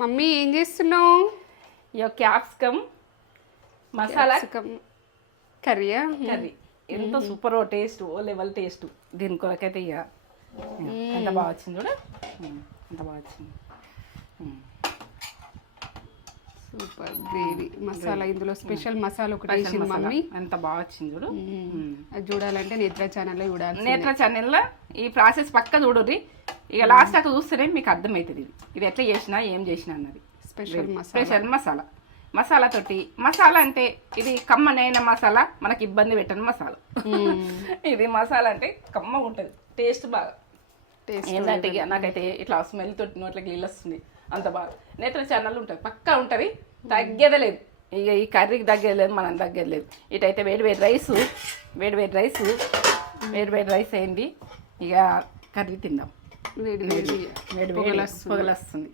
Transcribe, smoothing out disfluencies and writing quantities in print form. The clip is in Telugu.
మమ్మీ ఏం చేస్తున్నావు? ఇక క్యాప్సికమ్ మసాలా కర్రీయా? కర్రీ ఎంత సూపర్ టేస్ట్, ఓ లెవెల్ టేస్ట్. దీని కొరకైతే ఇక ఎంత బాగా వచ్చింది చూడ, ఎంత బాగా వచ్చింది. Super gravy masala. ఇందులో స్పెషల్ మసాలా ఒకటి వేసింది మమ్మీ. ఎంత బాగా వచ్చింది చూడు. అది చూడాలంటే నేత్ర ఛానల్లో చూడాలి. నేత్ర ఛానల్లో ఈ ప్రాసెస్ పక్క చూడుర్రి. ఇక లాస్ట్ అక్కడ చూస్తేనే మీకు అర్థమవుతుంది ఇది ఎట్లా చేసినా ఏం చేసినా అన్నది. స్పెషల్ మసాలా. మసాలా తోటి మసాలా అంటే ఇది కమ్మనైన మసాలా, మనకి ఇబ్బంది పెట్టని మసాలా. ఇది మసాలా అంటే కమ్మ ఉంటుంది, టేస్ట్ బాగా. ఏంటంటే నాకైతే ఇట్లా స్మెల్ తోటి నోట్లకి నీళ్ళు వస్తుంది, అంత బాగా. నేత్ర ఛానల్ ఉంటుంది పక్కా ఉంటుంది, తగ్గేదే లేదు. ఇక ఈ కర్రీకి తగ్గేది లేదు, మనం తగ్గేది లేదు. ఇటైతే వేడి వేడి రైస్ అయింది. ఇక కర్రీ తిందాం. వేడి వేడి పొగలు వస్తుంది.